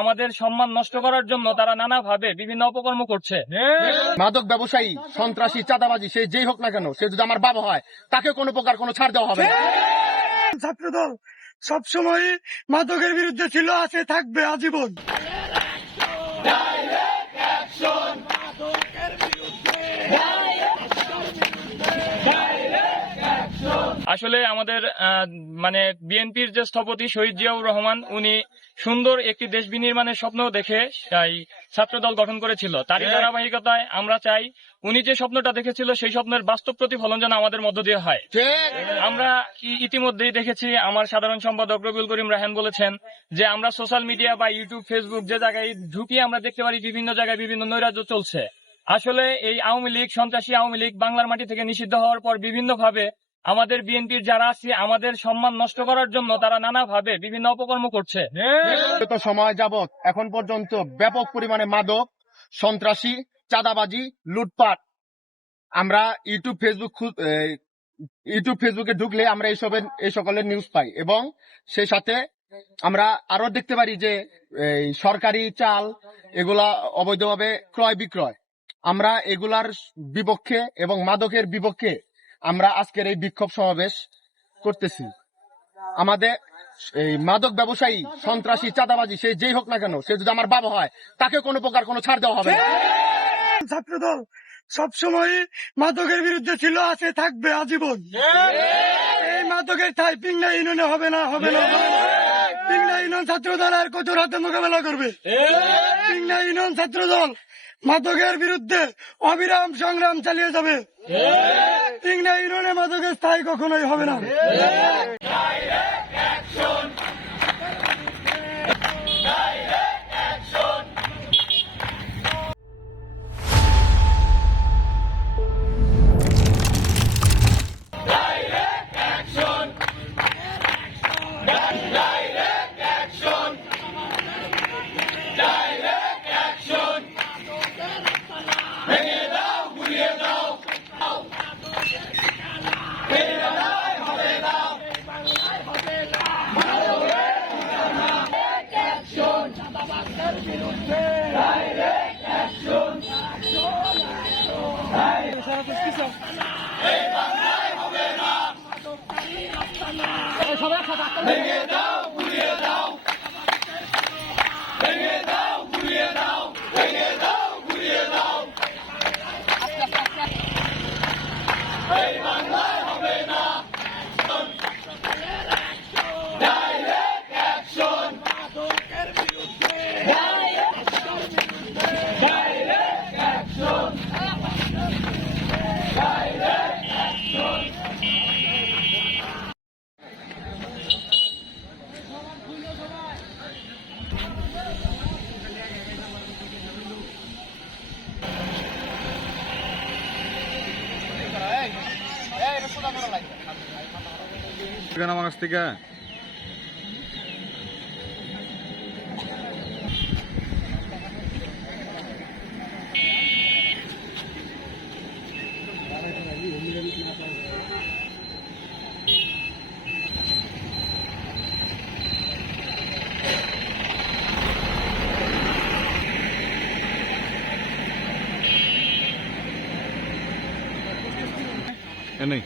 আমাদের সম্মান নষ্ট করার জন্য তারা নানাভাবে বিভিন্ন অপকর্ম করছে। মাদক ব্যবসায়ী, সন্ত্রাসী, চাঁদাবাজি সে যেই হোক না কেন, সে যদি আমার বাবা হয় তাকে কোনো প্রকার কোনো ছাড় দেওয়া হবে না। ছাত্রদল সবসময় মাদকের বিরুদ্ধে ছিল, আছে, থাকবে আজীবন। আসলে আমাদের মানে বিএনপির যে স্থপতি শহীদ জিয়াউর রহমান, উনি সুন্দর একটি দেশ বিনির্মাণের স্বপ্ন দেখে ছাত্রদল গঠন করেছিল। তারই ধারাবাহিকতায় আমরা চাই উনি যে স্বপ্নটা দেখেছিল সেই স্বপ্নের বাস্তব প্রতিফলন যেন আমাদের মধ্য দিয়ে হয়। আমরা ইতিমধ্যেই দেখেছি, আমার সাধারণ সম্পাদক রবিউল করিম রায়হান বলেছেন যে আমরা সোশ্যাল মিডিয়া বা ইউটিউব, ফেসবুক যে জায়গায় ঢুকি আমরা দেখতে পারি বিভিন্ন জায়গায় বিভিন্ন নৈরাজ্য চলছে। আসলে এই আওয়ামী লীগ, সন্ত্রাসী আওয়ামী লীগ বাংলার মাটি থেকে নিষিদ্ধ হওয়ার পর বিভিন্নভাবে আমাদের বিএনপির যারা আছে আমাদের সম্মান নষ্ট করার জন্য তারা নানাভাবে বিভিন্ন অপকর্ম করছে। সময় যাবত এখন পর্যন্ত ব্যাপক পরিমাণে মাদক, সন্ত্রাসী, চাঁদাবাজি, লুটপাট আমরা ইউটিউব, ফেসবুকে ঢুকলে আমরা এই সকলের নিউজ পাই। এবং সেই সাথে আমরা আরো দেখতে পারি যে সরকারি চাল এগুলা অবৈধভাবে ক্রয় বিক্রয়। আমরা এগুলার বিপক্ষে এবং মাদকের বিপক্ষে আমরা আজকের এই বিক্ষোভ সমাবেশ করতেছি। আমাদের এই মাদক ব্যবসায়ী, সন্ত্রাসী, চাঁদাবাজি সে যেই হোক না কেন, সে যদি আমার বাবা হয় তাকে কোনো প্রকার কোনো ছাড় দেওয়া হবে না। ছাত্রদল সবসময় মাদকের বিরুদ্ধে ছিল, আছে, থাকবে আজীবন। এই মাদকের ঠাই পিংলা ইউনিয়নে হবে না, হবে না। পিংলা ইউনিয়ন ছাত্রদল আর কঠোর হাতে মোকাবেলা করবে। পিংলা ইউনিয়ন ছাত্রদল মাদকের বিরুদ্ধে অবিরাম সংগ্রাম চালিয়ে যাবে। পিংলা ইউনিয়নে মাদকের স্থায়ী কখনোই হবে না। ভেঙে দাও, গুড়িয়ে দাও, ভেঙে দাও, গুড়িয়ে দাও, ভেঙে দাও, গুড়িয়ে দাও। এই বাংলায় হবে না ডাইরেক্ট অ্যাকশন, মাদকের বিরুদ্ধে ডাইরেক্ট অ্যাকশন, ডাইরেক্ট অ্যাকশন। আমার কাছ থেকে নেই।